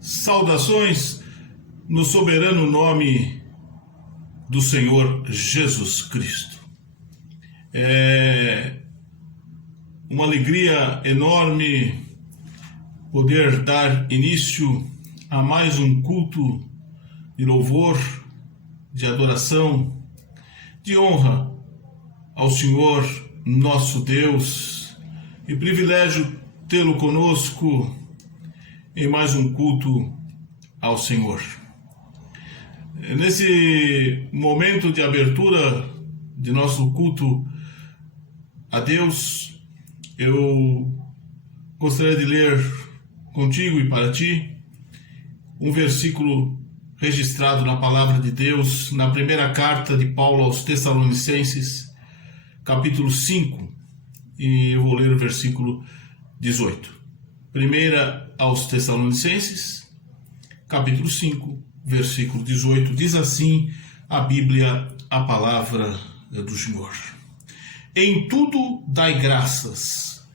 Saudações no soberano nome do Senhor Jesus Cristo. É uma alegria enorme poder dar início a mais um culto de louvor, de adoração, de honra ao Senhor nosso Deus, e privilégio tê-lo conosco em mais um culto ao Senhor. Nesse momento de abertura de nosso culto a Deus, eu gostaria de ler contigo e para ti um versículo registrado na Palavra de Deus, na primeira carta de Paulo aos Tessalonicenses, capítulo 5, e eu vou ler o versículo 18. Primeira aos Tessalonicenses, capítulo 5, versículo 18, diz assim a Bíblia, a Palavra do Senhor. Em tudo dai graças,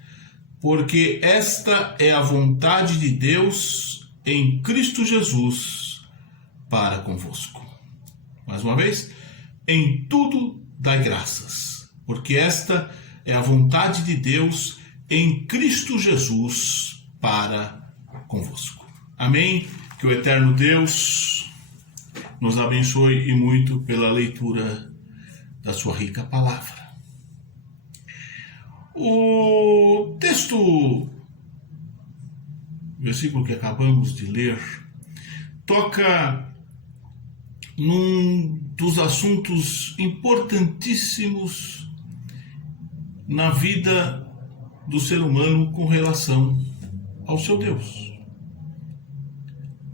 porque esta é a vontade de Deus em Cristo Jesus para convosco. Mais uma vez, em tudo dai graças, porque esta é a vontade de Deus em Cristo Jesus para convosco. Amém? Que o eterno Deus nos abençoe e muito pela leitura da sua rica palavra. O texto, versículo que acabamos de ler, toca num dos assuntos importantíssimos na vida do ser humano com relação ao seu Deus.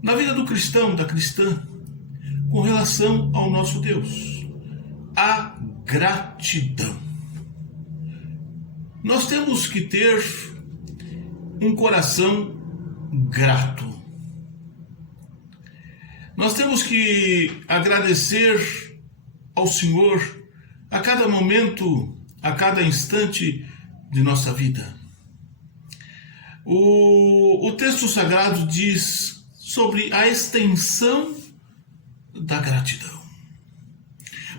Na vida do cristão, da cristã, com relação ao nosso Deus. A gratidão. Nós temos que ter um coração grato. Nós temos que agradecer ao Senhor a cada momento, a cada instante de nossa vida. O texto sagrado diz sobre a extensão da gratidão.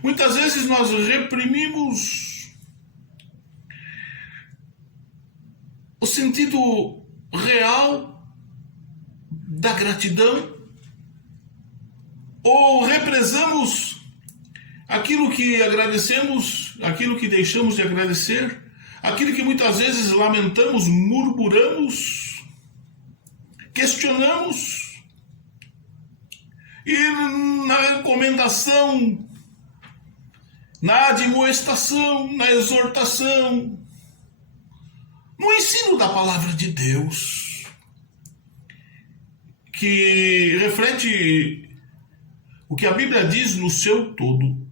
Muitas vezes nós reprimimos o sentido real da gratidão ou represamos aquilo que agradecemos, aquilo que deixamos de agradecer, aquilo que muitas vezes lamentamos, murmuramos, questionamos, e na recomendação, na admoestação, na exortação, no ensino da palavra de Deus, que reflete o que a Bíblia diz no seu todo,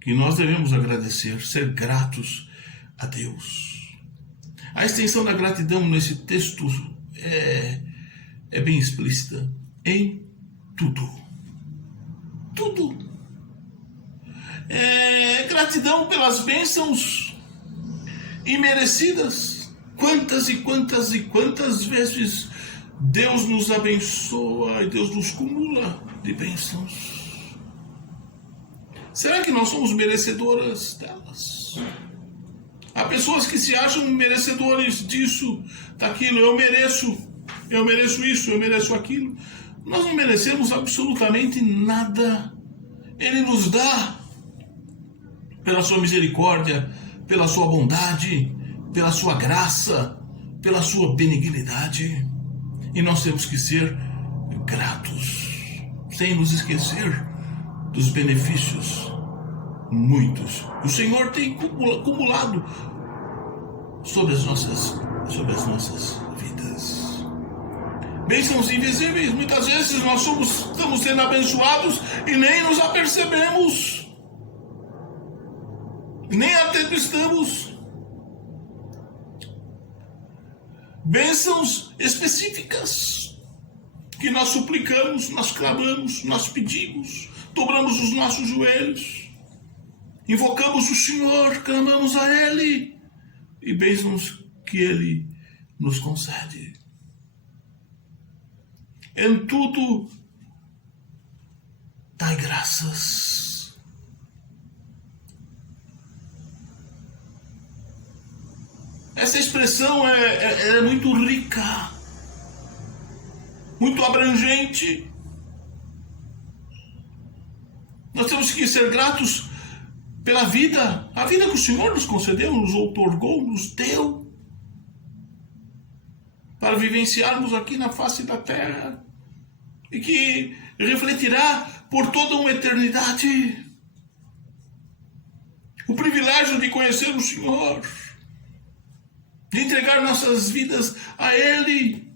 que nós devemos agradecer, ser gratos a Deus. A extensão da gratidão nesse texto é bem explícita. Em tudo. Tudo. Gratidão pelas bênçãos imerecidas. Quantas e quantas e quantas vezes Deus nos abençoa e Deus nos cumula de bênçãos. Será que nós somos merecedoras delas? Há pessoas que se acham merecedores disso, daquilo. Eu mereço isso, eu mereço aquilo. Nós não merecemos absolutamente nada. Ele nos dá pela sua misericórdia, pela sua bondade, pela sua graça, pela sua benignidade. E nós temos que ser gratos, sem nos esquecer dos benefícios muitos que o Senhor tem acumulado sobre as nossas vidas. Bênçãos invisíveis. Muitas vezes nós estamos sendo abençoados e nem nos apercebemos, nem atestamos. Bênçãos específicas que nós suplicamos, nós clamamos, nós pedimos, dobramos os nossos joelhos, invocamos o Senhor, clamamos a Ele, e bênçãos que Ele nos concede. Em tudo, dai graças. Essa expressão é muito rica, muito abrangente. Nós temos que ser gratos pela vida, a vida que o Senhor nos concedeu, nos outorgou, nos deu, para vivenciarmos aqui na face da terra, e que refletirá por toda uma eternidade o privilégio de conhecer o Senhor, de entregar nossas vidas a Ele,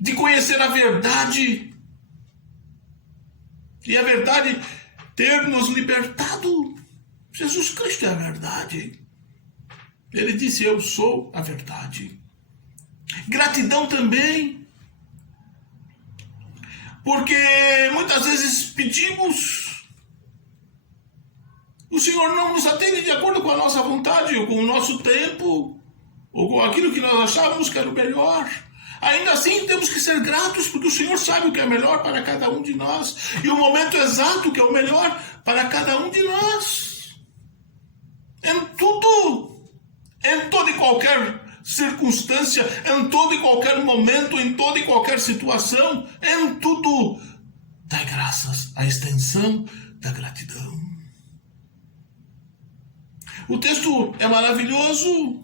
de conhecer a verdade, e a verdade ter nos libertado. Jesus Cristo é a verdade. Ele disse: eu sou a verdade. Gratidão também, porque muitas vezes pedimos, o Senhor não nos atende de acordo com a nossa vontade, ou com o nosso tempo, ou com aquilo que nós achávamos que era o melhor. Ainda assim temos que ser gratos, porque o Senhor sabe o que é melhor para cada um de nós, e o momento exato que é o melhor para cada um de nós. Em tudo, em toda e qualquer circunstância, em todo e qualquer momento, em toda e qualquer situação, em tudo, dai graças, a extensão da gratidão. O texto é maravilhoso.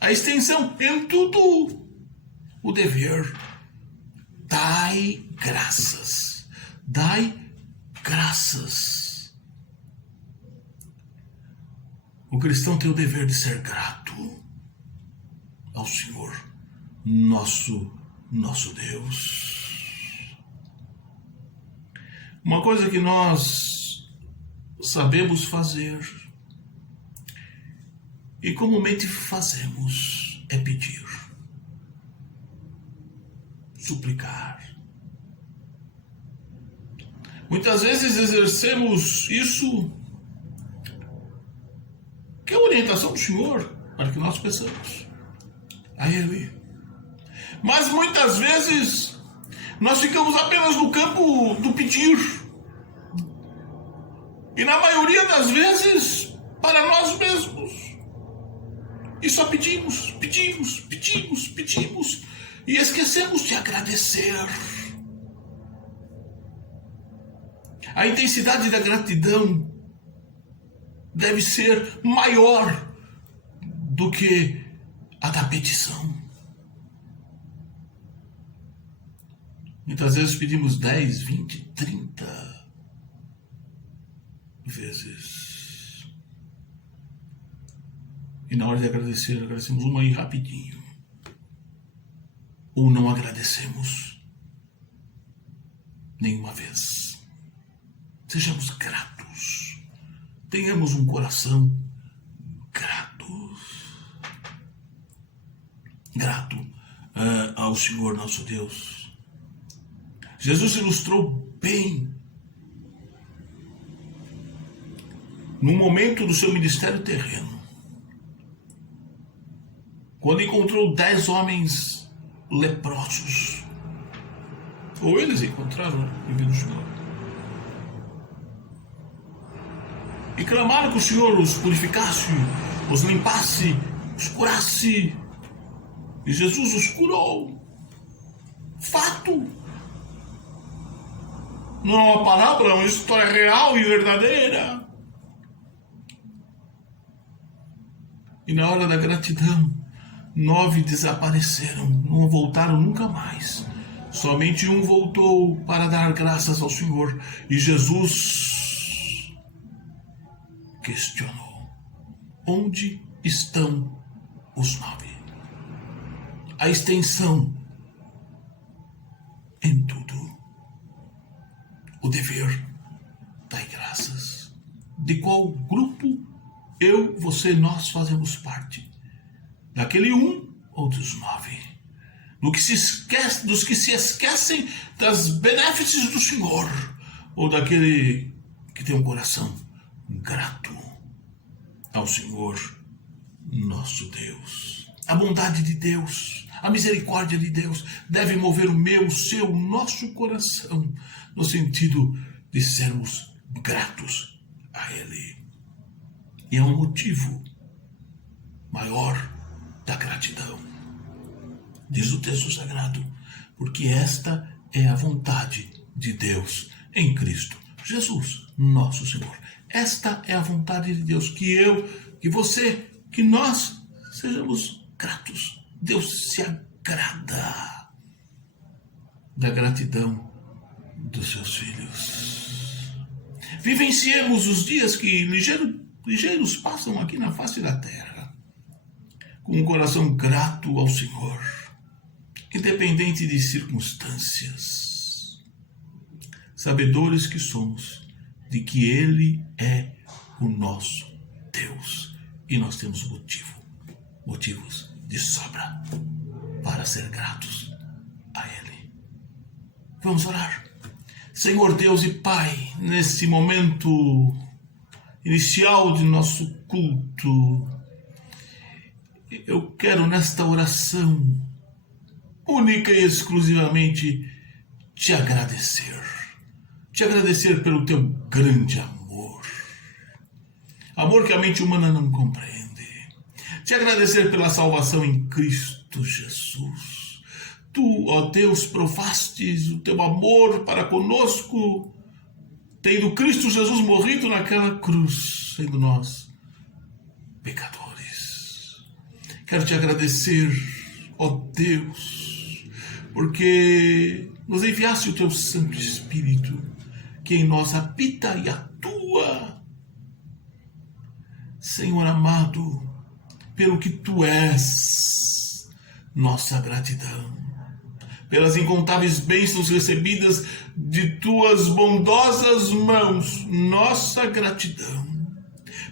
A extensão, em tudo, o dever. Dai graças. Dai graças. O cristão tem o dever de ser grato ao Senhor, nosso Deus. Uma coisa que nós sabemos fazer e comumente fazemos é pedir, suplicar. Muitas vezes exercemos isso, que é a orientação do Senhor, para que nós peçamos a Ele. Mas muitas vezes nós ficamos apenas no campo do pedir. E na maioria das vezes, para nós mesmos. E só pedimos, e esquecemos de agradecer. A intensidade da gratidão deve ser maior do que a da petição. Muitas vezes pedimos 10, 20, 30 vezes. E na hora de agradecer, agradecemos uma aí rapidinho. Ou não agradecemos nenhuma vez. Sejamos gratos. Tenhamos um coração grato. Grato ao Senhor nosso Deus. Jesus ilustrou bem no momento do seu ministério terreno, quando encontrou 10 homens leprosos, ou eles encontraram em vida do Senhor, e clamaram que o Senhor os purificasse, os limpasse, os curasse, e Jesus os curou. Fato. Não é uma palavra, é uma história real e verdadeira. E na hora da gratidão, 9 desapareceram, não voltaram nunca mais. Somente um voltou para dar graças ao Senhor. E Jesus questionou: onde estão os 9? A extensão em tudo. O dever, dai graças. De qual grupo eu, você, nós fazemos parte? Daquele 1 ou dos 9? Dos que se esquecem das benefícios do Senhor, ou daquele que tem um coração grato ao Senhor nosso Deus. A bondade de Deus, a misericórdia de Deus deve mover o meu, o seu, o nosso coração no sentido de sermos gratos a Ele. E é um motivo maior da gratidão. Diz o texto sagrado, porque esta é a vontade de Deus em Cristo Jesus, nosso Senhor. Esta é a vontade de Deus, que eu, que você, que nós sejamos gratos. Deus se agrada da gratidão dos seus filhos. Vivenciemos os dias que ligeiros passam aqui na face da terra, com um coração grato ao Senhor, independente de circunstâncias, sabedores que somos de que Ele é o nosso Deus e nós temos motivos de sobra para ser gratos a Ele. Vamos orar. Senhor Deus e Pai, nesse momento inicial de nosso culto, eu quero nesta oração única e exclusivamente te agradecer. Te agradecer pelo teu grande amor. Amor que a mente humana não compreende. Te agradecer pela salvação em Cristo Jesus. Tu, ó Deus, provastes o teu amor para conosco, tendo Cristo Jesus morrido naquela cruz, sendo nós pecadores. Quero te agradecer, ó Deus, porque nos enviaste o teu Santo Espírito, que em nós habita e atua. Senhor amado, pelo que tu és, nossa gratidão. Pelas incontáveis bênçãos recebidas de tuas bondosas mãos, nossa gratidão.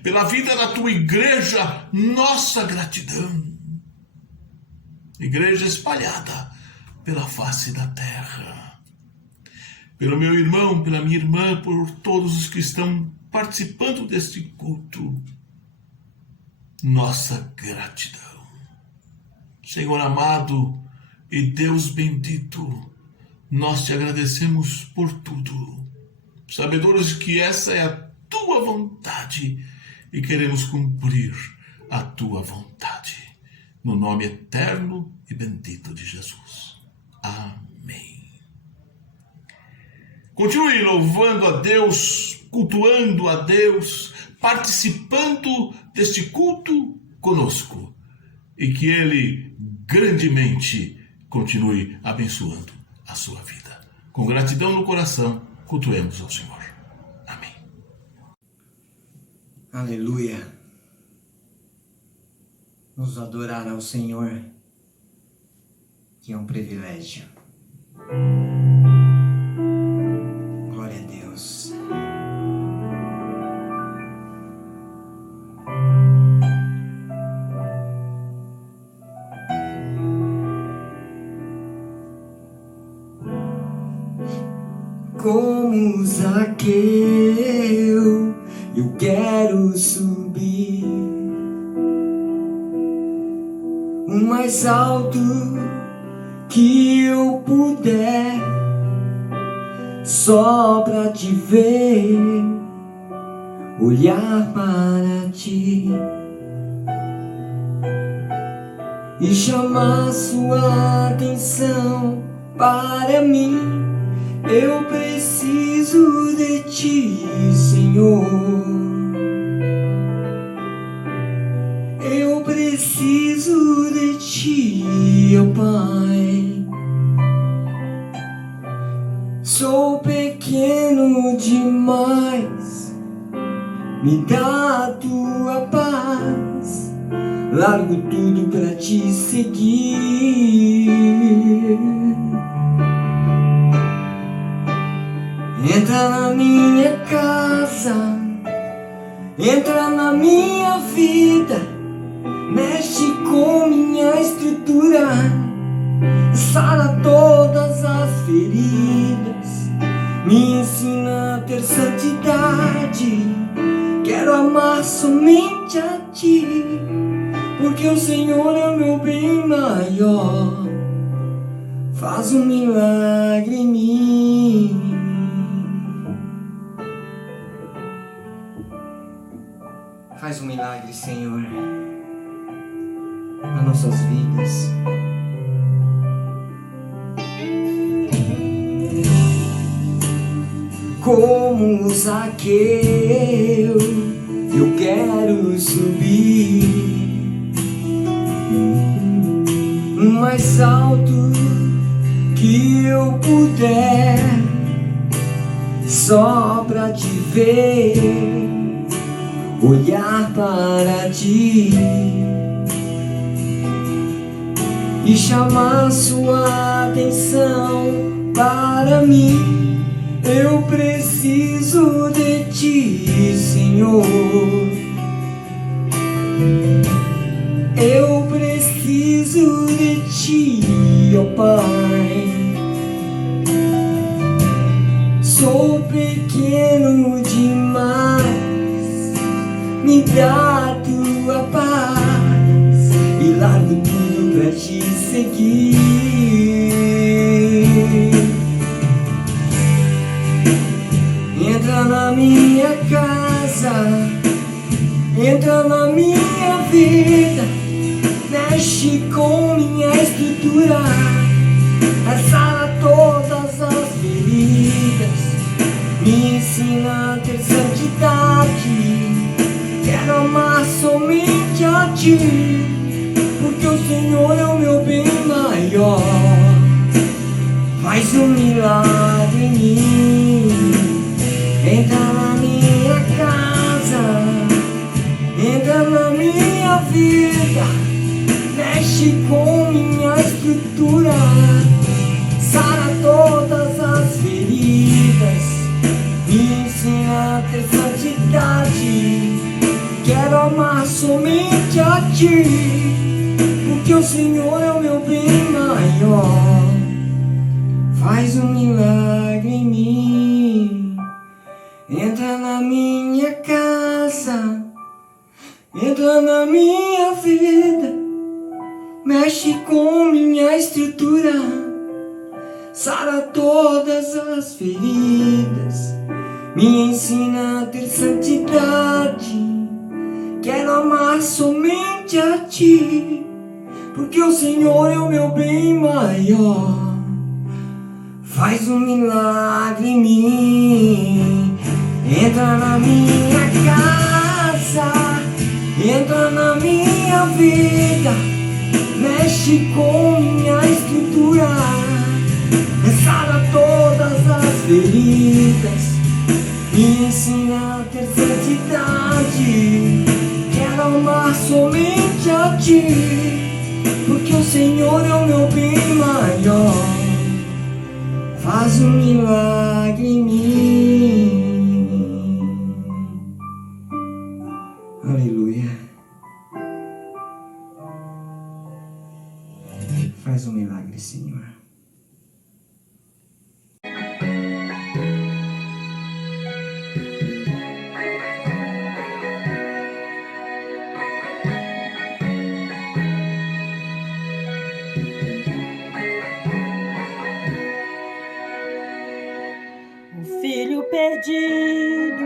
Pela vida da tua igreja, nossa gratidão. Igreja espalhada pela face da terra. Pelo meu irmão, pela minha irmã, por todos os que estão participando deste culto, nossa gratidão. Senhor amado e Deus bendito, nós te agradecemos por tudo, sabedores que essa é a tua vontade e queremos cumprir a tua vontade, no nome eterno e bendito de Jesus. Amém. Continue louvando a Deus, cultuando a Deus, participando deste culto conosco. E que Ele grandemente continue abençoando a sua vida. Com gratidão no coração, cultuemos ao Senhor. Amém. Aleluia. Nos adorar ao Senhor, que é um privilégio. Glória a Deus. Como Zaqueu, eu quero subir o mais alto que eu puder, só pra te ver, olhar para ti e chamar sua atenção para mim. Eu preciso de ti, Senhor. Eu preciso de ti, ó Pai. Sou pequeno demais, me dá a tua paz. Largo tudo pra te seguir. Entra na minha casa, entra na minha vida, mexe com minha estrutura, sara todas as feridas, me ensina a ter santidade. Quero amar somente a ti, porque o Senhor é o meu bem maior. Faz um milagre em mim. Faz um milagre, Senhor, nas nossas vidas. Como Zaqueu, eu quero subir mais alto que eu puder, só pra te ver, olhar para ti e chamar sua atenção para mim. Eu preciso de ti, Senhor. Eu preciso de ti, ó Pai. Sou pequeno demais, me dá tua paz e largo tudo pra te seguir. Entra na minha casa, entra na minha vida, mexe com minha estrutura, sara todas as feridas, me ensina a ter santidade. Quero amar somente a ti, porque o Senhor é o meu bem maior. Faz um milagre em mim. Entra na minha casa, entra na minha vida, mexe com minha estrutura, sara todas as feridas, me ensina a ter santidade. Quero amar somente a ti, porque o Senhor é o meu bem maior. Faz um milagre em mim. Entra na minha casa, entra na minha vida, mexe com minha estrutura, sara todas as feridas, me ensina a ter santidade. Quero amar somente a ti, porque o Senhor é o meu bem maior. Faz um milagre em mim. Entra na minha casa, entra na minha vida, mexe com minha estrutura, sara todas as feridas, me ensina a ter santidade. Quero amar somente a ti, porque o Senhor é o meu bem maior. Faz um milagre em mim. Aleluia. Faz um milagre, Senhor. O filho perdido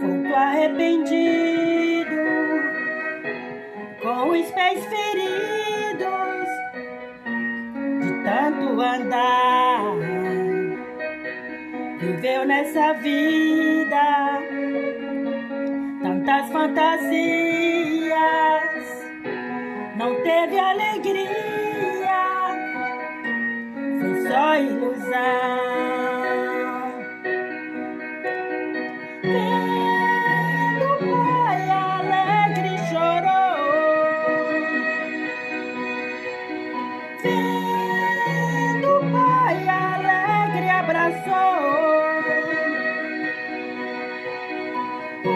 voltou arrependido, com os pés feridos de tanto andar. Viveu nessa vida tantas fantasias, não teve alegria, foi só ilusão. Vendo o pai alegre chorou, vendo o pai alegre abraçou. O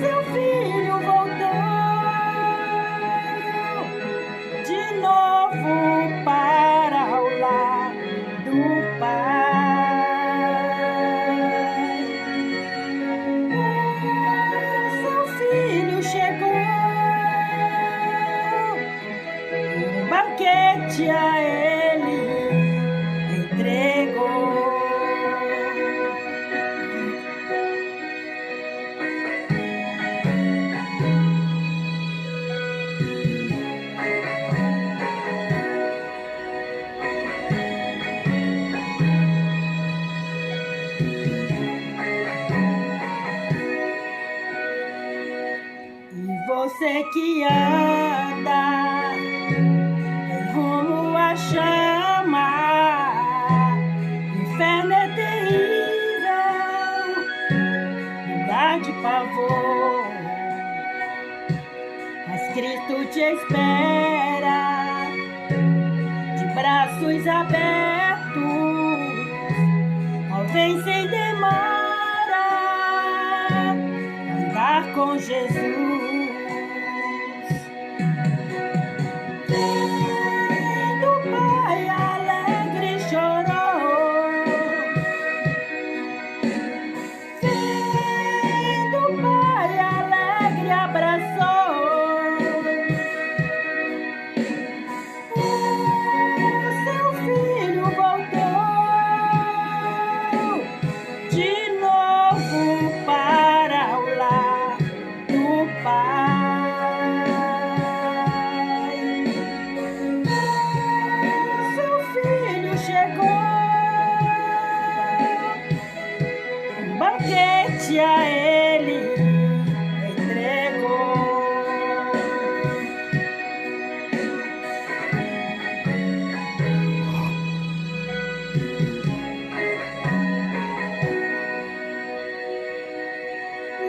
seu filho voltou de novo para o lar do banquete a ele entregou. Você que anda em rumo à chama, inferno é terrível, lugar de pavor, mas Cristo te espera, de braços abertos, ó, vem sem demora, andar com Jesus. Banquete a ele entregou.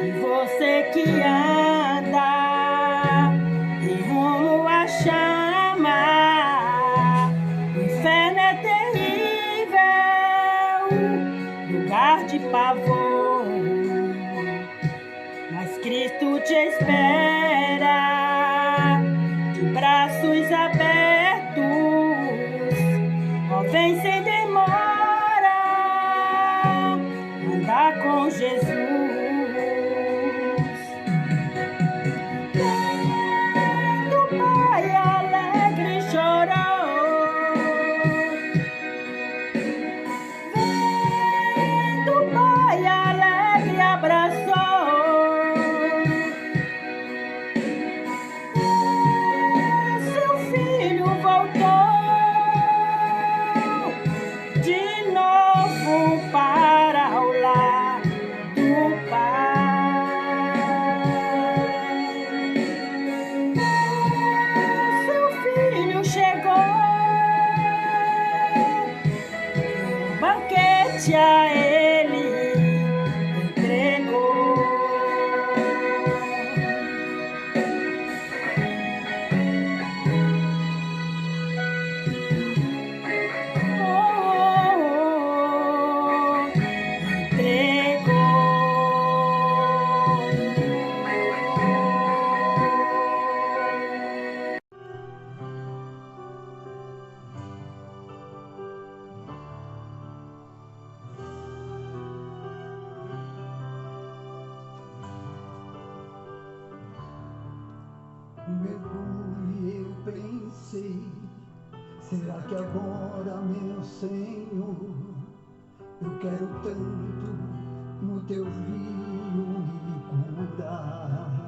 E você que anda em rumo à chama, o inferno é terrível, lugar de pavor, mas Cristo te espera, de braços abertos, ó, vem sem demora, andar com Jesus. Vendo o Pai alegre chorou, vendo o Pai alegre abraçou, seu filho voltou de novo para o lar do Pai. Seu filho chegou, banquete a ele entregou. Oh, oh, oh, entregou. Mergulhe, eu pensei, será que agora, meu Senhor, eu quero tanto no teu rio me curar?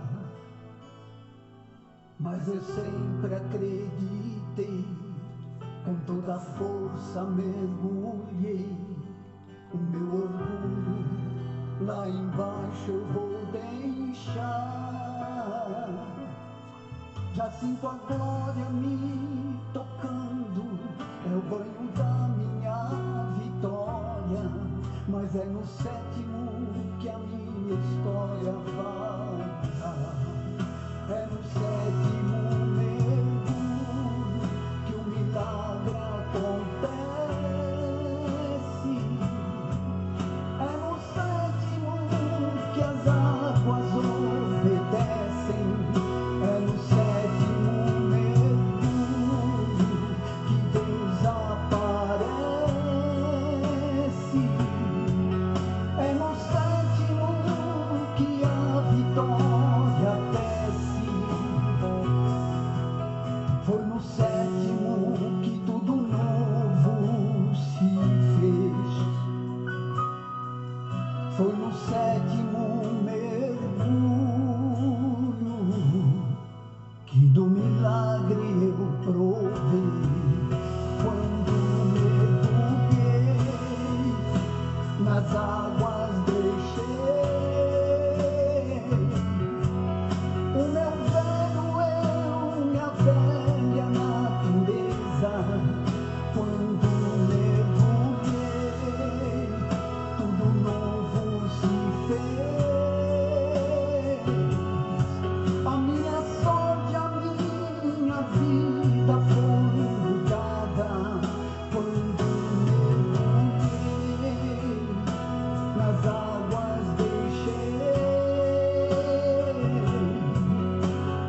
Mas eu sempre acreditei, com toda a força mergulhei, o meu orgulho lá embaixo eu vou deixar. Já sinto a glória me tocando, é o banho da minha vitória, mas é no sétimo que a minha história vai. É no sétimo mergulho que o milagre acontece. É no sétimo que as águas obedecem. É no sétimo mergulho que Deus aparece. É no sétimo que a O meu velho eu, minha velha natureza, quando mergulhei, tudo novo se fez. A minha sorte, a minha vida foi mudada quando mergulhei, nas águas deixei.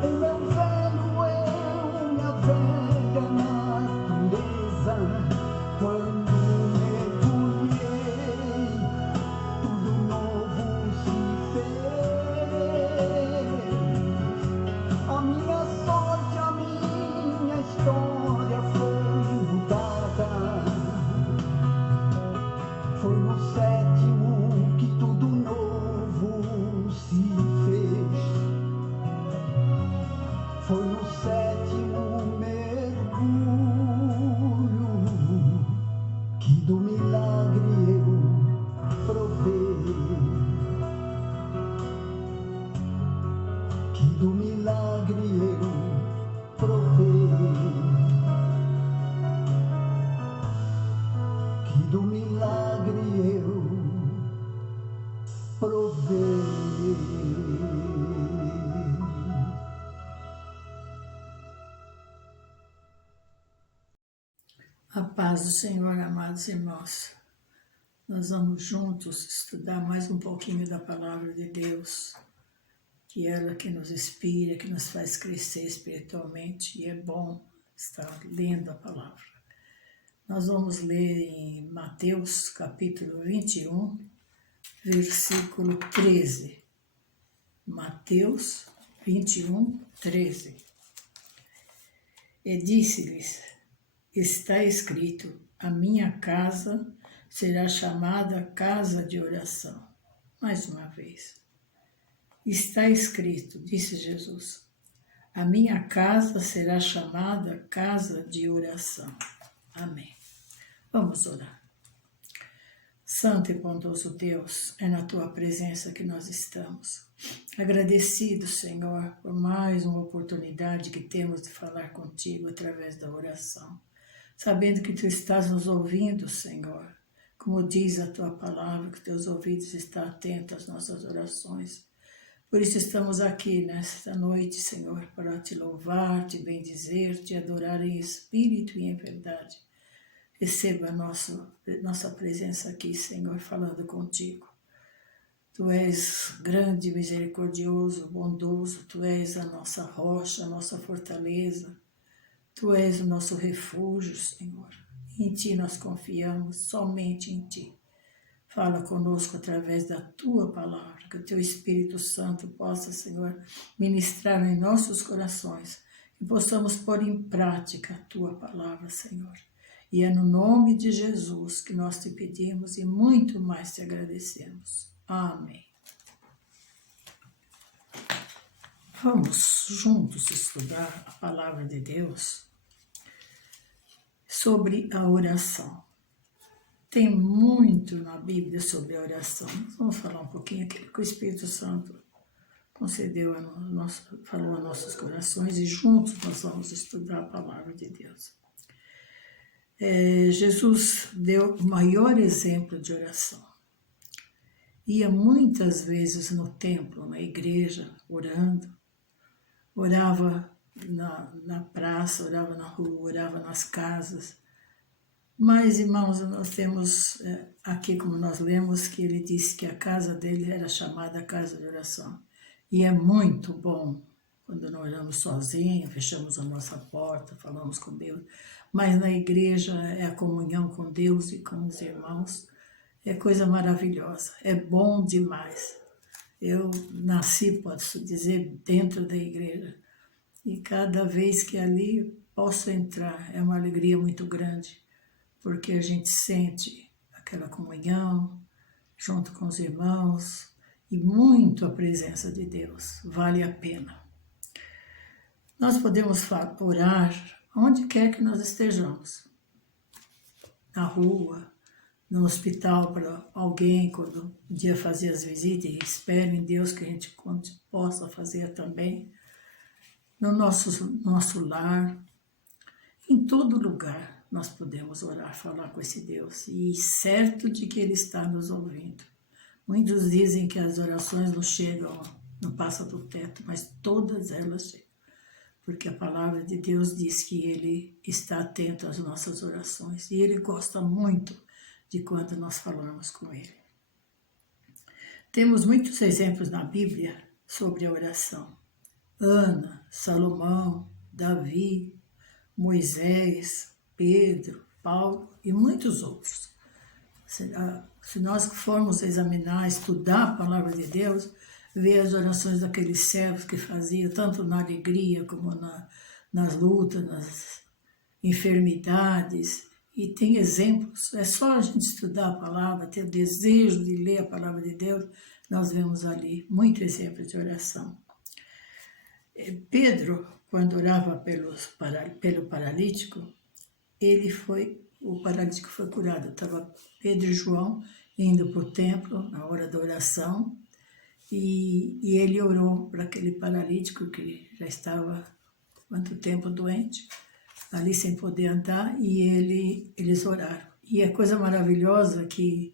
O meu velho eu, minha velha natureza, quando mergulhei, tudo novo se fez. A minha sorte, a minha história foi mudada. Foi no sétimo que tudo novo se fez. Foi no sétimo mergulho que do milagre eu provei. Que do milagre eu provei. Que do milagre eu provei. A paz do Senhor, amados irmãos. Nós vamos juntos estudar mais um pouquinho da Palavra de Deus, que é ela que nos inspira, que nos faz crescer espiritualmente, e é bom estar lendo a Palavra. Nós vamos ler em Mateus capítulo 21, versículo 13. Mateus 21, 13. E disse-lhes: está escrito, a minha casa será chamada casa de oração. Mais uma vez. Está escrito, disse Jesus, a minha casa será chamada casa de oração. Amém. Vamos orar. Santo e bondoso Deus, é na Tua presença que nós estamos. Agradecidos, Senhor, por mais uma oportunidade que temos de falar contigo através da oração. Sabendo que Tu estás nos ouvindo, Senhor, como diz a Tua palavra, que Teus ouvidos estão atentos às nossas orações. Por isso estamos aqui nesta noite, Senhor, para Te louvar, Te bendizer, Te adorar em espírito e em verdade. Receba nossa presença aqui, Senhor, falando contigo. Tu és grande, misericordioso, bondoso, Tu és a nossa rocha, a nossa fortaleza. Tu és o nosso refúgio, Senhor. Em Ti nós confiamos, somente em Ti. Fala conosco através da Tua palavra, que o Teu Espírito Santo possa, Senhor, ministrar em nossos corações e possamos pôr em prática a Tua palavra, Senhor. E é no nome de Jesus que nós Te pedimos e muito mais Te agradecemos. Amém. Vamos juntos estudar a palavra de Deus sobre a oração. Tem muito na Bíblia sobre a oração. Vamos falar um pouquinho aquilo que o Espírito Santo concedeu, falou a nossos corações, e juntos nós vamos estudar a palavra de Deus. Jesus deu o maior exemplo de oração. Ia muitas vezes no templo, na igreja, orando. Orava na praça, orava na rua, orava nas casas. Mas, irmãos, nós temos aqui, como nós lemos, que ele disse que a casa dele era chamada casa de oração. E é muito bom quando nós oramos sozinhos, fechamos a nossa porta, falamos com Deus. Mas na igreja é a comunhão com Deus e com os irmãos. É coisa maravilhosa, é bom demais. Eu nasci, posso dizer, dentro da igreja. E cada vez que ali posso entrar, é uma alegria muito grande. Porque a gente sente aquela comunhão junto com os irmãos e muito a presença de Deus, vale a pena. Nós podemos orar onde quer que nós estejamos, na rua, no hospital para alguém, quando podia fazer as visitas, e espero em Deus que a gente possa fazer também, no nosso lar, em todo lugar nós podemos orar, falar com esse Deus, e certo de que Ele está nos ouvindo. Muitos dizem que as orações não chegam, não passam do teto, mas todas elas chegam, porque a palavra de Deus diz que Ele está atento às nossas orações, e Ele gosta muito de quando nós falamos com Ele. Temos muitos exemplos na Bíblia sobre a oração. Ana, Salomão, Davi, Moisés, Pedro, Paulo e muitos outros. Se nós formos examinar, estudar a palavra de Deus, ver as orações daqueles servos que faziam, tanto na alegria como nas lutas, nas enfermidades, e tem exemplos. É só a gente estudar a palavra, ter o desejo de ler a palavra de Deus, nós vemos ali muito exemplo de oração. Pedro, quando orava pelo paralítico, o paralítico foi curado. Estava Pedro e João indo para o templo na hora da oração, e ele orou para aquele paralítico que já estava quanto tempo doente, ali sem poder andar, e eles oraram. E a coisa maravilhosa que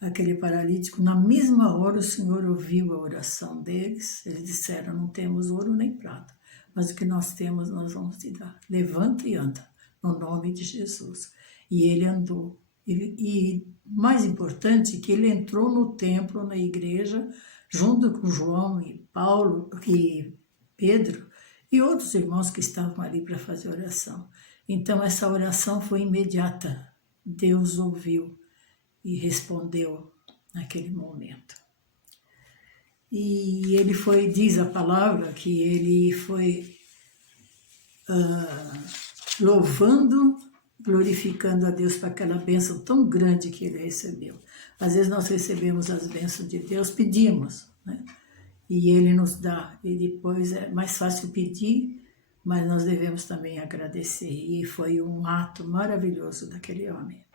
aquele paralítico, na mesma hora o Senhor ouviu a oração deles. Eles disseram: não temos ouro nem prata, mas o que nós temos nós vamos te dar. Levanta e anda, no nome de Jesus. E ele andou. E mais importante, que ele entrou no templo, na igreja, junto com João e Paulo e Pedro e outros irmãos que estavam ali para fazer oração. Então essa oração foi imediata. Deus ouviu e respondeu naquele momento. E ele diz a palavra, que ele foi louvando, glorificando a Deus por aquela bênção tão grande que ele recebeu. Às vezes nós recebemos as bênçãos de Deus, pedimos, né? E Ele nos dá. E depois é mais fácil pedir, mas nós devemos também agradecer. E foi um ato maravilhoso daquele homem.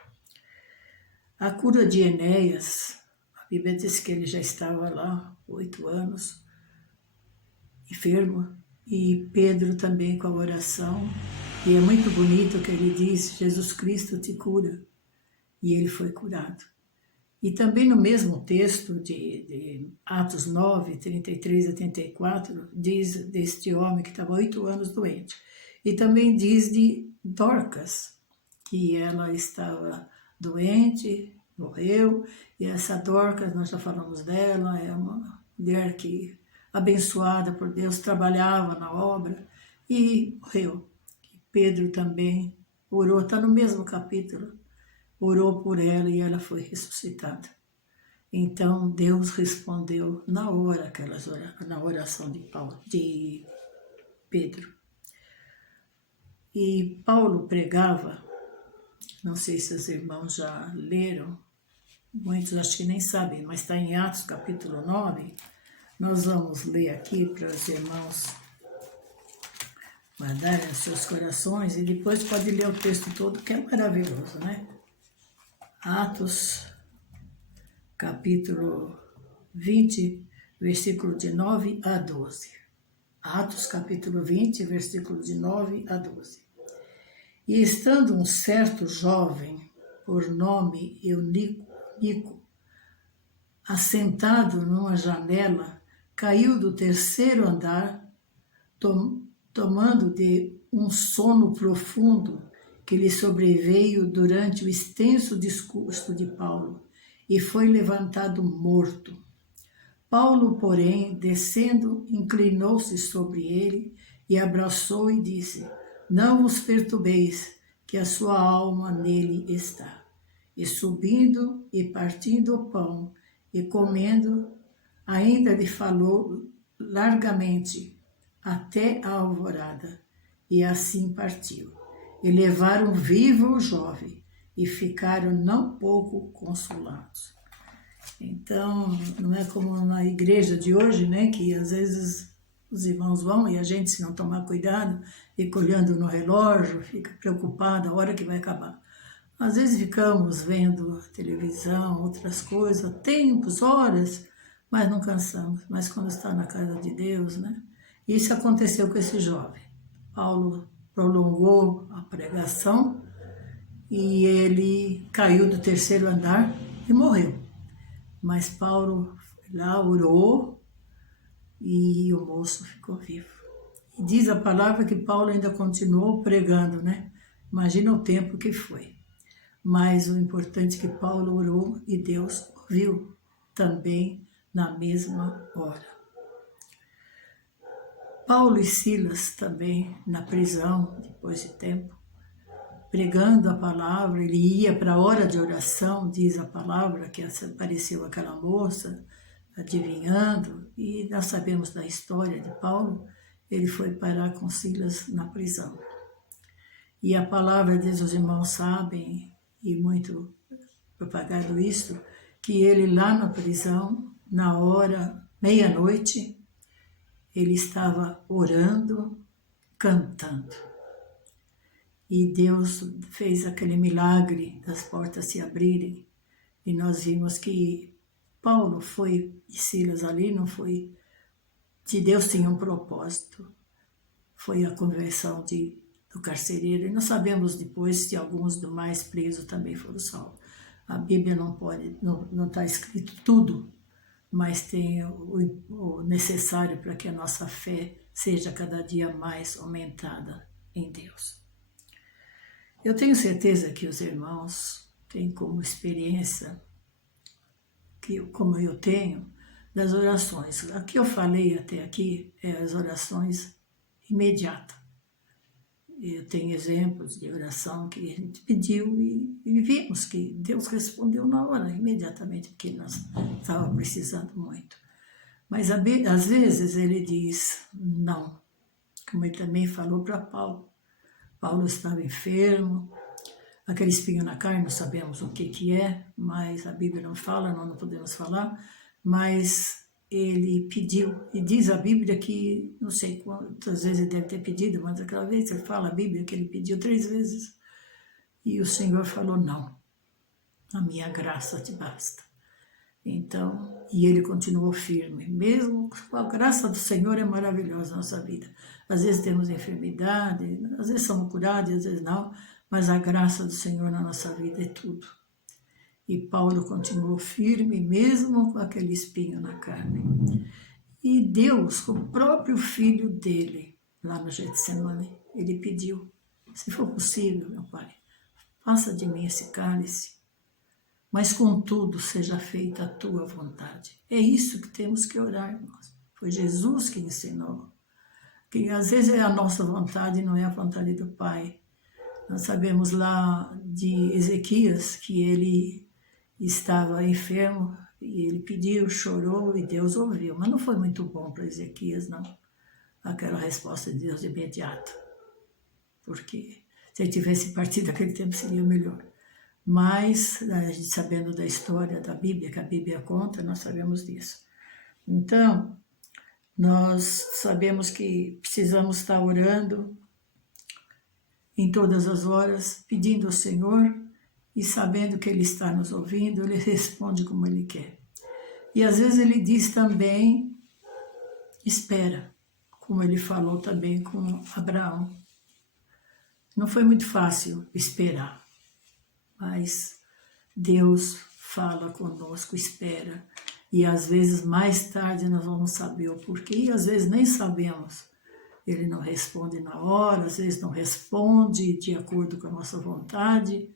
A cura de Enéas, a Bíblia diz que ele já estava lá 8 anos, enfermo, e Pedro também com a oração. E é muito bonito que ele diz: Jesus Cristo te cura. E ele foi curado. E também no mesmo texto de Atos 9, 33 a 34, diz deste homem que estava 8 anos doente. E também diz de Dorcas, que ela estava doente, morreu, e essa Dorcas, nós já falamos dela, é uma mulher que, abençoada por Deus, trabalhava na obra e morreu. E Pedro também orou, está no mesmo capítulo, orou por ela e ela foi ressuscitada. Então Deus respondeu na hora na oração de Pedro. E Paulo pregava, não sei se os irmãos já leram, muitos acho que nem sabem, mas está em Atos capítulo 9, nós vamos ler aqui para os irmãos guardarem os seus corações, e depois pode ler o texto todo, que é maravilhoso, né? Atos, capítulo 20, versículo de 9 a 12. Atos, capítulo 20, versículo de 9 a 12. E estando um certo jovem, por nome Eunico, assentado numa janela, caiu do 3º andar, tomando de um sono profundo, que lhe sobreveio durante o extenso discurso de Paulo, e foi levantado morto. Paulo, porém, descendo, inclinou-se sobre ele e abraçou e disse: não vos perturbeis, que a sua alma nele está. E subindo e partindo o pão e comendo, ainda lhe falou largamente até a alvorada, e assim partiu. E levaram vivo o jovem, e ficaram não pouco consolados. Então, não é como na igreja de hoje, né, que às vezes os irmãos vão e a gente, se não tomar cuidado, fica olhando no relógio, fica preocupado a hora que vai acabar. Às vezes ficamos vendo televisão, outras coisas, tempos, horas, mas não cansamos. Mas quando está na casa de Deus, né? Isso aconteceu com esse jovem. Paulo prolongou a pregação e ele caiu do 3º andar e morreu. Mas Paulo lá orou e o moço ficou vivo. E diz a palavra que Paulo ainda continuou pregando, né? Imagina o tempo que foi. Mas o importante é que Paulo orou e Deus ouviu também na mesma hora. Paulo e Silas também na prisão, depois de tempo, pregando a palavra, ele ia para a hora de oração, diz a palavra, que apareceu aquela moça adivinhando, e nós sabemos da história de Paulo, ele foi parar com Silas na prisão. E a palavra de Deus, os irmãos sabem, e muito propagado isto, que ele lá na prisão, na hora, meia-noite, ele estava orando, cantando. E Deus fez aquele milagre das portas se abrirem. E nós vimos que Paulo foi, e Silas ali não foi, que Deus tinha um propósito. Foi a conversão do carcereiro. E nós sabemos depois se alguns do mais presos também foram salvos. A Bíblia não está escrito tudo, mas tem o necessário para que a nossa fé seja cada dia mais aumentada em Deus. Eu tenho certeza que os irmãos têm como experiência, como eu tenho, das orações. O que eu falei até aqui é as orações imediatas. Eu tenho exemplos de oração que a gente pediu e vimos que Deus respondeu na hora, imediatamente, porque nós estávamos precisando muito. Mas às vezes ele diz não, como ele também falou para Paulo. Paulo estava enfermo, aquele espinho na carne, não sabemos o que é, mas a Bíblia não fala, nós não podemos falar, mas ele pediu, e diz a Bíblia que, não sei quantas vezes ele deve ter pedido, mas aquela vez ele fala a Bíblia que ele pediu 3 vezes, e o Senhor falou não, a minha graça te basta. Então, e ele continuou firme, mesmo a graça do Senhor é maravilhosa na nossa vida. Às vezes temos enfermidade, às vezes somos curados, às vezes não, mas a graça do Senhor na nossa vida é tudo. E Paulo continuou firme, mesmo com aquele espinho na carne. E Deus, o próprio filho dele, lá no Getsemane, ele pediu, se for possível, meu Pai, passa de mim esse cálice, mas contudo seja feita a tua vontade. É isso que temos que orar, irmãos. Foi Jesus que ensinou. Que às vezes é a nossa vontade, não é a vontade do Pai. Nós sabemos lá de Ezequias que ele estava enfermo e ele pediu, chorou e Deus ouviu. Mas não foi muito bom para Ezequias, não. Aquela resposta de Deus imediata. Porque se ele tivesse partido naquele tempo seria melhor. Mas, a gente sabendo da história da Bíblia, que a Bíblia conta, nós sabemos disso. Então, nós sabemos que precisamos estar orando em todas as horas, pedindo ao Senhor e sabendo que Ele está nos ouvindo, Ele responde como Ele quer. E às vezes Ele diz também, espera, como Ele falou também com Abraão. Não foi muito fácil esperar. Mas Deus fala conosco, espera. E às vezes mais tarde nós vamos saber o porquê. E às vezes nem sabemos. Ele não responde na hora, às vezes não responde de acordo com a nossa vontade.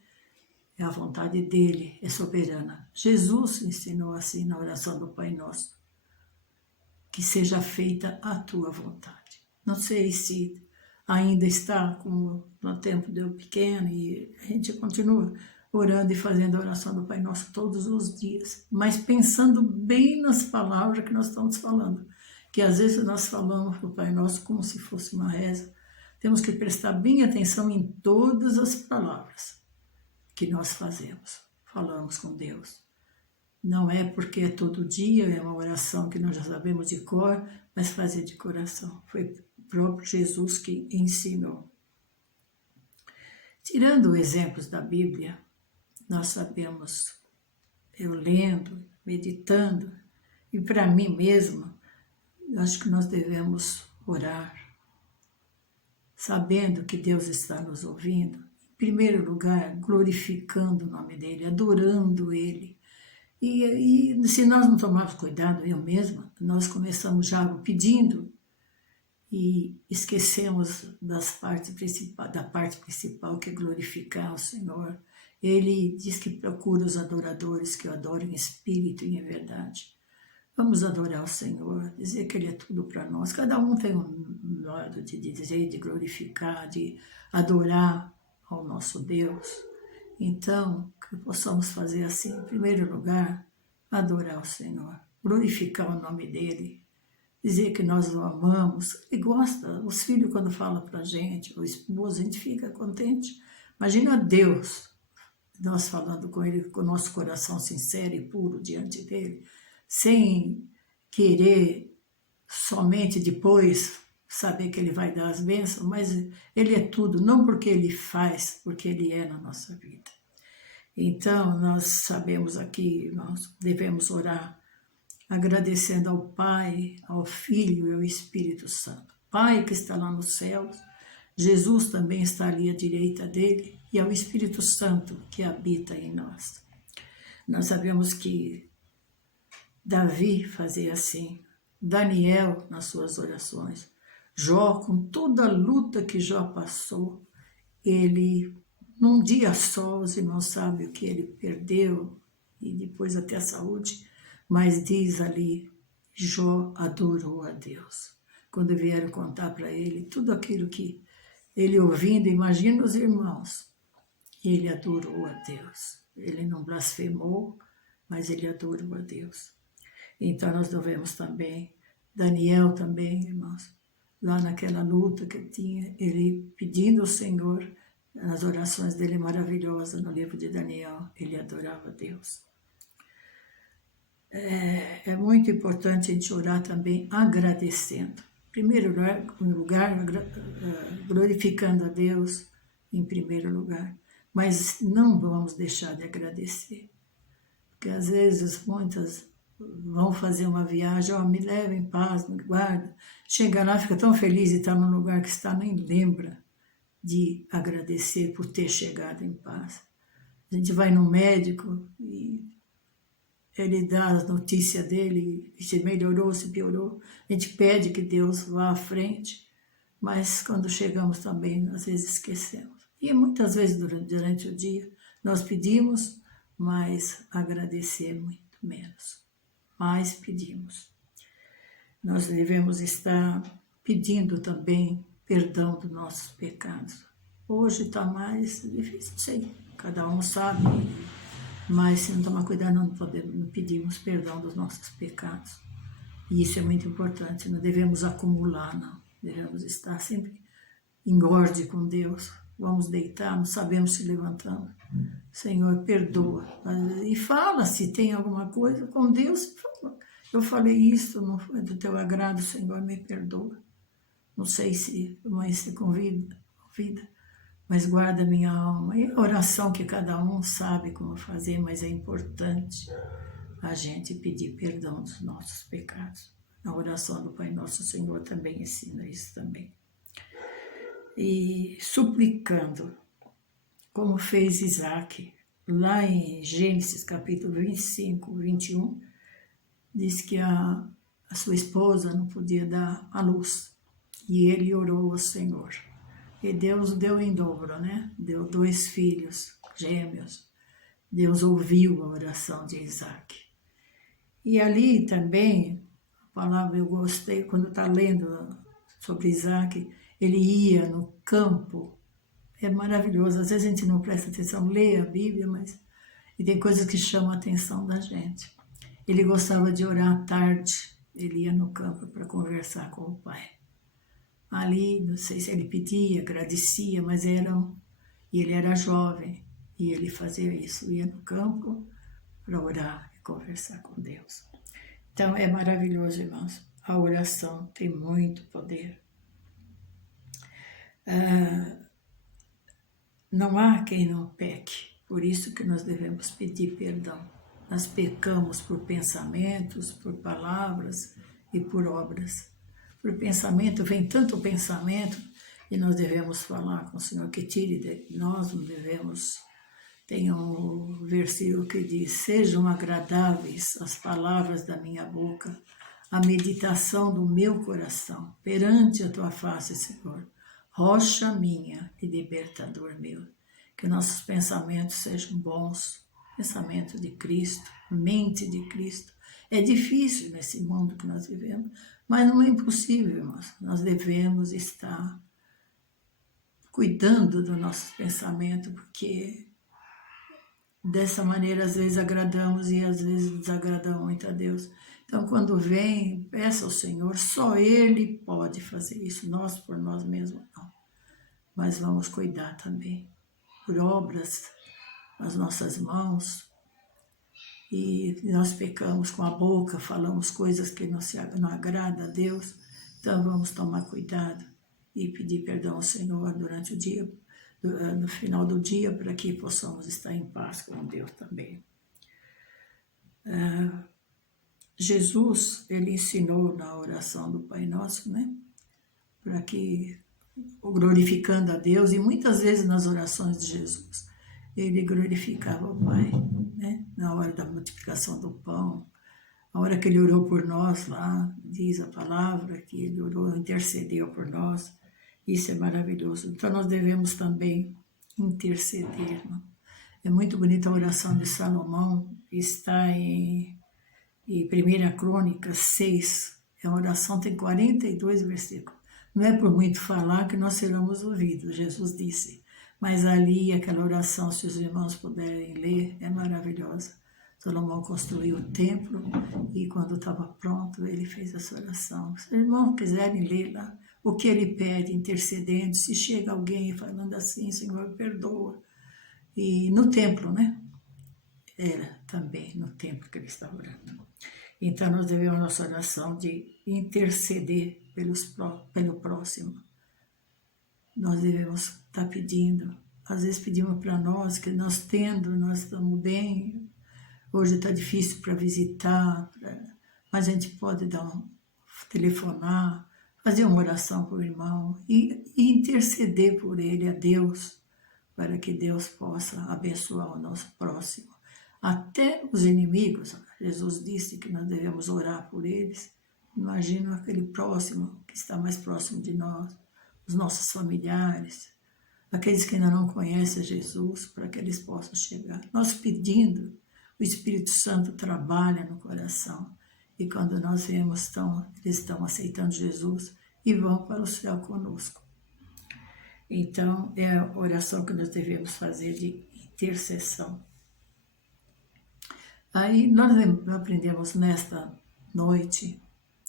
É a vontade dele, é soberana. Jesus ensinou assim na oração do Pai Nosso. Que seja feita a tua vontade. Não sei se ainda está como no tempo de eu pequeno e a gente continua orando e fazendo a oração do Pai Nosso todos os dias, mas pensando bem nas palavras que nós estamos falando, que às vezes nós falamos para o Pai Nosso como se fosse uma reza. Temos que prestar bem atenção em todas as palavras que nós falamos com Deus. Não é porque é todo dia, é uma oração que nós já sabemos de cor, mas fazer de coração. Foi o próprio Jesus que ensinou. Tirando exemplos da Bíblia, nós sabemos, eu lendo, meditando, e para mim mesma, eu acho que nós devemos orar, sabendo que Deus está nos ouvindo, em primeiro lugar, glorificando o nome dEle, adorando Ele. E se nós não tomarmos cuidado, eu mesma, nós começamos já pedindo e esquecemos da parte principal, que é glorificar o Senhor. Ele diz que procura os adoradores que o adoram em espírito e em verdade. Vamos adorar o Senhor, dizer que Ele é tudo para nós. Cada um tem um modo de dizer, de glorificar, de adorar ao nosso Deus. Então, que possamos fazer assim, em primeiro lugar, adorar o Senhor, glorificar o nome dEle, dizer que nós o amamos e gosta. Os filhos, quando falam para a gente, o esposo, a gente fica contente. Imagina Deus, nós falando com Ele, com o nosso coração sincero e puro diante dEle, sem querer somente depois saber que Ele vai dar as bênçãos, mas Ele é tudo, não porque Ele faz, porque Ele é na nossa vida. Então, nós sabemos aqui, nós devemos orar agradecendo ao Pai, ao Filho e ao Espírito Santo. Pai que está lá nos céus, Jesus também está ali à direita dele, e ao Espírito Santo que habita em nós. Nós sabemos que Davi fazia assim, Daniel nas suas orações, Jó, com toda a luta que Jó passou, ele, num dia só, os irmãos sabem o que ele perdeu, e depois até a saúde, mas diz ali, Jó adorou a Deus. Quando vieram contar para ele tudo aquilo que ele ouvindo, imagina os irmãos, ele adorou a Deus. Ele não blasfemou, mas ele adorou a Deus. Então nós devemos também, Daniel também, irmãos, lá naquela luta que tinha, ele pedindo ao Senhor, nas orações dele maravilhosas, no livro de Daniel, ele adorava a Deus. É muito importante a gente orar também agradecendo. Em primeiro lugar, glorificando a Deus, em primeiro lugar. Mas não vamos deixar de agradecer. Porque às vezes muitas vão fazer uma viagem, me leva em paz, me guarda. Chega lá, fica tão feliz de estar num lugar que está, nem lembra de agradecer por ter chegado em paz. A gente vai no médico e ele dá as notícias dele, se melhorou, se piorou. A gente pede que Deus vá à frente, mas quando chegamos também, às vezes esquecemos. E muitas vezes durante o dia nós pedimos, mas agradecer muito menos. Mas pedimos. Nós devemos estar pedindo também perdão dos nossos pecados. Hoje está mais difícil, sei, cada um sabe, mas se não tomar cuidado, não pedimos perdão dos nossos pecados. E isso é muito importante, não devemos acumular, não. Devemos estar sempre em ordem com Deus. Vamos deitar, não sabemos se levantamos. Senhor, perdoa. E fala se tem alguma coisa com Deus. Eu falei isso, não foi do teu agrado, Senhor, me perdoa. Não sei se mãe se convida, mas guarda minha alma. E a oração que cada um sabe como fazer, mas é importante a gente pedir perdão dos nossos pecados. A oração do Pai Nosso Senhor também ensina isso também. E suplicando, como fez Isaac, lá em Gênesis capítulo 25, 21, diz que a sua esposa não podia dar a luz. E ele orou ao Senhor. E Deus deu em dobro, né? Deu 2 filhos gêmeos. Deus ouviu a oração de Isaac. E ali também, a palavra eu gostei, quando está lendo sobre Isaac, ele ia no campo. É maravilhoso. Às vezes a gente não presta atenção, lê a Bíblia, mas e tem coisas que chamam a atenção da gente. Ele gostava de orar à tarde. Ele ia no campo para conversar com o Pai. Ali, não sei se ele pedia, agradecia, mas e ele era jovem, e ele fazia isso, ia no campo para orar e conversar com Deus. Então é maravilhoso, irmãos, a oração tem muito poder. Não há quem não peque, Por isso que nós devemos pedir perdão. Nós pecamos por pensamentos, por palavras e por obras. Por pensamento, vem tanto pensamento, e nós devemos falar com o Senhor que tire de nós, não devemos. Tem um versículo que diz: sejam agradáveis as palavras da minha boca, a meditação do meu coração, perante a tua face, Senhor, rocha minha e libertador meu. Que nossos pensamentos sejam bons, pensamento de Cristo, mente de Cristo. É difícil nesse mundo que nós vivemos, mas não é impossível, irmãos. Nós devemos estar cuidando do nosso pensamento, porque dessa maneira às vezes agradamos e às vezes desagradamos muito a Deus. Então, quando vem, peça ao Senhor, só Ele pode fazer isso, nós por nós mesmos não. Mas vamos cuidar também por obras, as nossas mãos, e nós pecamos com a boca, falamos coisas que não agradam a Deus, então vamos tomar cuidado e pedir perdão ao Senhor durante o dia, no final do dia, para que possamos estar em paz com Deus também. Jesus, ele ensinou na oração do Pai Nosso, né? Para que, glorificando a Deus, e muitas vezes nas orações de Jesus, ele glorificava o Pai, né? Na hora da multiplicação do pão, a hora que ele orou por nós lá, diz a palavra que ele orou, intercedeu por nós. Isso é maravilhoso. Então nós devemos também interceder. Não? É muito bonita a oração de Salomão, está em 1 Crônicas 6. É uma oração, tem 42 versículos. Não é por muito falar que nós seremos ouvidos, Jesus disse. Mas ali, aquela oração, se os irmãos puderem ler, é maravilhosa. Salomão construiu o templo e quando estava pronto, ele fez essa oração. Se os irmãos quiserem ler lá, o que ele pede, intercedendo, se chega alguém falando assim, Senhor, perdoa. E no templo, né? Era também no templo que ele estava orando. Então, nós devemos a nossa oração de interceder pelo próximo. Nós devemos estar pedindo. Às vezes pedimos para nós, que nós estamos bem. Hoje está difícil para visitar, mas a gente pode telefonar, fazer uma oração por irmão e interceder por ele a Deus, para que Deus possa abençoar o nosso próximo. Até os inimigos, Jesus disse que nós devemos orar por eles. Imagina aquele próximo que está mais próximo de nós, os nossos familiares, aqueles que ainda não conhecem Jesus, para que eles possam chegar. Nós pedindo, o Espírito Santo trabalha no coração. E quando nós vemos, eles estão aceitando Jesus e vão para o céu conosco. Então, é a oração que nós devemos fazer de intercessão. Aí nós aprendemos nesta noite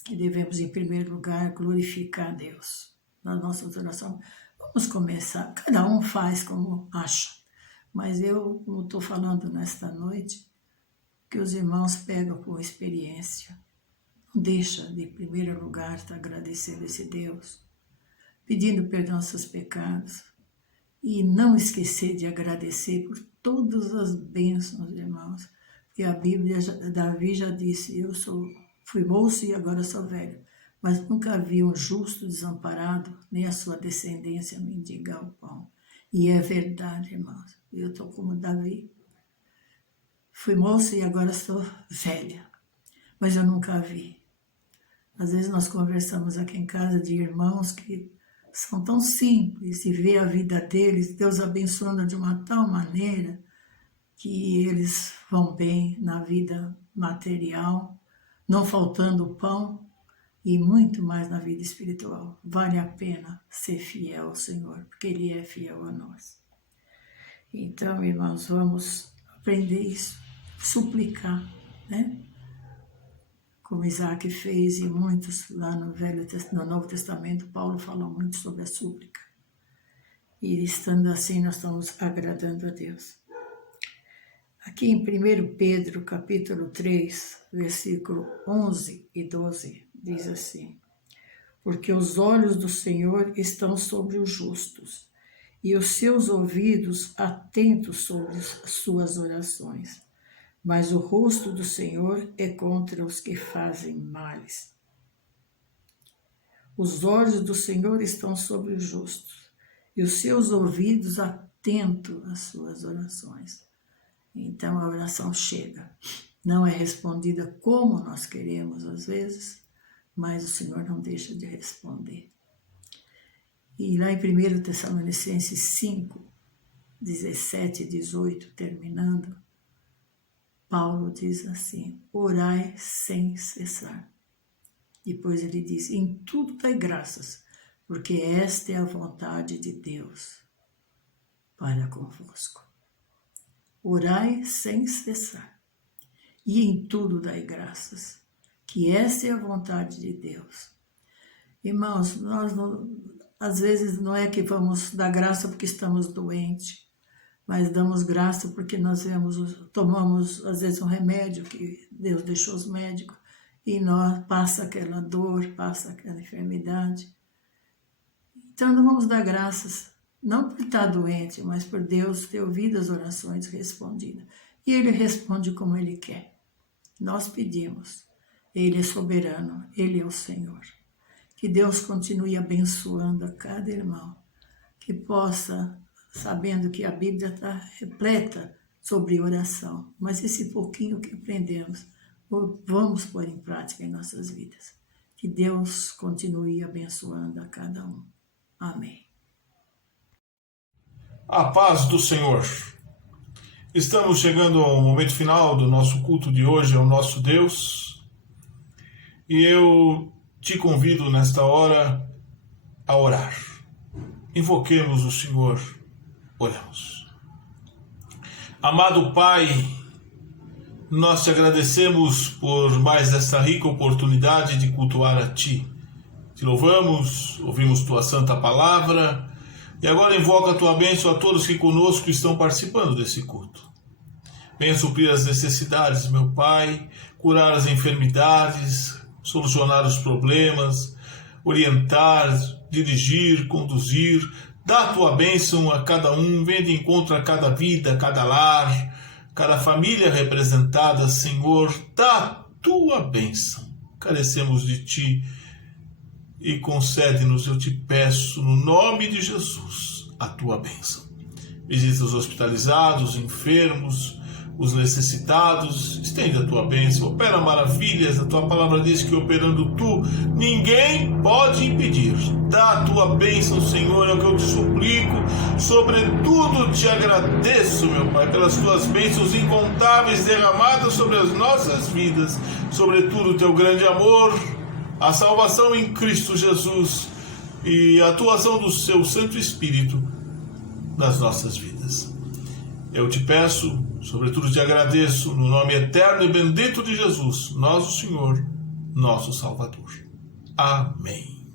que devemos, em primeiro lugar, glorificar a Deus nas nossas orações. Vamos começar, cada um faz como acha, mas eu, como estou falando nesta noite, que os irmãos pegam por experiência. Não deixa de, em primeiro lugar, estar agradecendo esse Deus, pedindo perdão aos seus pecados, e não esquecer de agradecer por todas as bênçãos, irmãos, porque a Bíblia, Davi já disse, fui moço e agora sou velho, mas nunca vi um justo desamparado, nem a sua descendência mendigar o pão. E é verdade, irmãos, eu estou como Davi, fui moça e agora sou velha, mas eu nunca vi. Às vezes nós conversamos aqui em casa de irmãos que são tão simples e vê a vida deles, Deus abençoando de uma tal maneira que eles vão bem na vida material, não faltando pão e muito mais na vida espiritual. Vale a pena ser fiel ao Senhor, porque Ele é fiel a nós. Então, irmãos, vamos aprender isso, suplicar, né? Como Isaac fez e muitos lá no Novo Testamento, Paulo fala muito sobre a súplica. E estando assim, nós estamos agradando a Deus. Aqui em 1 Pedro, capítulo 3, versículo 11 e 12, diz assim: porque os olhos do Senhor estão sobre os justos, e os seus ouvidos atentos sobre suas orações. Mas o rosto do Senhor é contra os que fazem males. Os olhos do Senhor estão sobre os justos, e os seus ouvidos atentos às suas orações. Então a oração chega. Não é respondida como nós queremos às vezes, mas o Senhor não deixa de responder. E lá em 1 Tessalonicenses 5, 17 e 18, terminando, Paulo diz assim: orai sem cessar. Depois ele diz: em tudo dai graças, porque esta é a vontade de Deus para convosco. Orai sem cessar. E em tudo dai graças, que essa é a vontade de Deus. Irmãos, nós às vezes não é que vamos dar graça porque estamos doentes, mas damos graça porque nós tomamos às vezes um remédio que Deus deixou os médicos e nós passa aquela dor, passa aquela enfermidade. Então não vamos dar graças, não por estar doente, mas por Deus ter ouvido as orações respondidas. E Ele responde como Ele quer. Nós pedimos. Ele é soberano, Ele é o Senhor. Que Deus continue abençoando a cada irmão, que possa, sabendo que a Bíblia está repleta sobre oração, mas esse pouquinho que aprendemos, vamos pôr em prática em nossas vidas. Que Deus continue abençoando a cada um. Amém. A paz do Senhor. Estamos chegando ao momento final do nosso culto de hoje ao nosso Deus. E eu te convido nesta hora a orar. Invoquemos o Senhor. Oremos. Amado Pai, nós te agradecemos por mais esta rica oportunidade de cultuar a Ti. Te louvamos, ouvimos Tua santa palavra. E agora invoca a Tua bênção a todos que conosco estão participando desse culto. Venha suprir as necessidades, meu Pai, curar as enfermidades, solucionar os problemas, orientar, dirigir, conduzir. Dá a Tua bênção a cada um, venha de encontro a cada vida, a cada lar, cada família representada, Senhor. Dá a Tua bênção. Carecemos de Ti. E concede-nos, eu te peço, no nome de Jesus, a Tua bênção. Visita os hospitalizados, enfermos, os necessitados, estende a Tua bênção, opera maravilhas. A Tua palavra diz que operando Tu, ninguém pode impedir. Dá a Tua bênção, Senhor, é o que eu te suplico. Sobretudo te agradeço, meu Pai, pelas Tuas bênçãos incontáveis derramadas sobre as nossas vidas, sobretudo o Teu grande amor, a salvação em Cristo Jesus e a atuação do Seu Santo Espírito nas nossas vidas. Eu te peço, sobretudo te agradeço, no nome eterno e bendito de Jesus, nosso Senhor, nosso Salvador. Amém.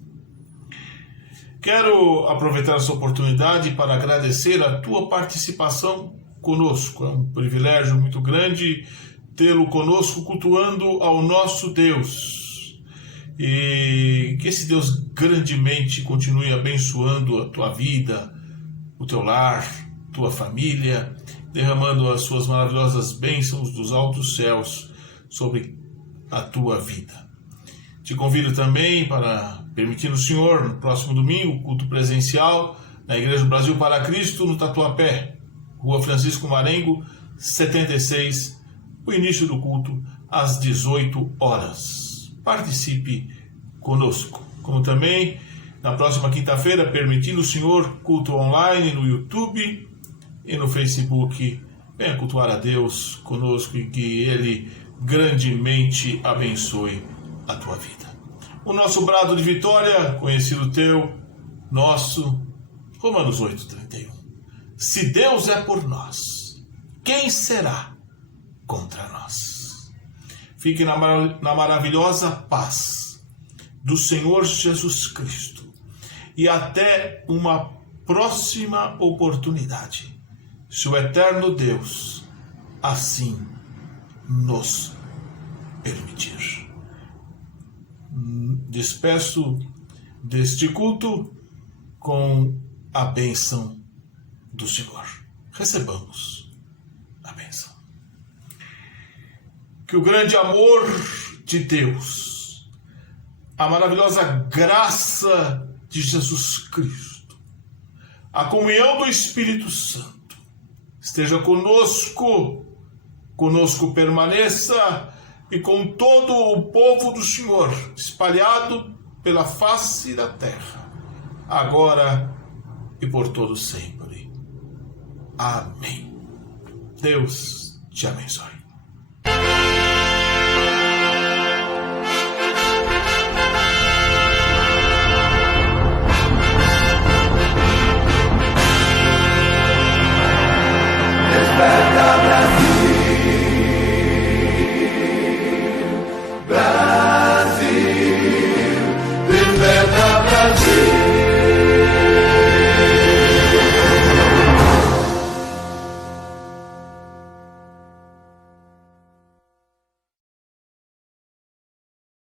Quero aproveitar essa oportunidade para agradecer a tua participação conosco. É um privilégio muito grande tê-lo conosco cultuando ao nosso Deus. E que esse Deus grandemente continue abençoando a tua vida, o teu lar, tua família, derramando as suas maravilhosas bênçãos dos altos céus sobre a tua vida. Te convido também para, permitindo o Senhor, no próximo domingo, culto presencial na Igreja do Brasil para Cristo, no Tatuapé, Rua Francisco Marengo, 76, o início do culto às 18 horas. Participe conosco, como também na próxima quinta-feira, permitindo o Senhor, culto online no YouTube e no Facebook. Venha cultuar a Deus conosco e que Ele grandemente abençoe a tua vida. O nosso brado de vitória, conhecido teu, nosso, Romanos 8:31. Se Deus é por nós, quem será contra nós? Fique na maravilhosa paz do Senhor Jesus Cristo. E até uma próxima oportunidade, se o eterno Deus assim nos permitir. Despeço deste culto com a bênção do Senhor. Recebamos a bênção. Que o grande amor de Deus, a maravilhosa graça de Jesus Cristo, a comunhão do Espírito Santo esteja conosco permaneça e com todo o povo do Senhor espalhado pela face da terra, agora e por todo sempre. Amém. Deus te abençoe.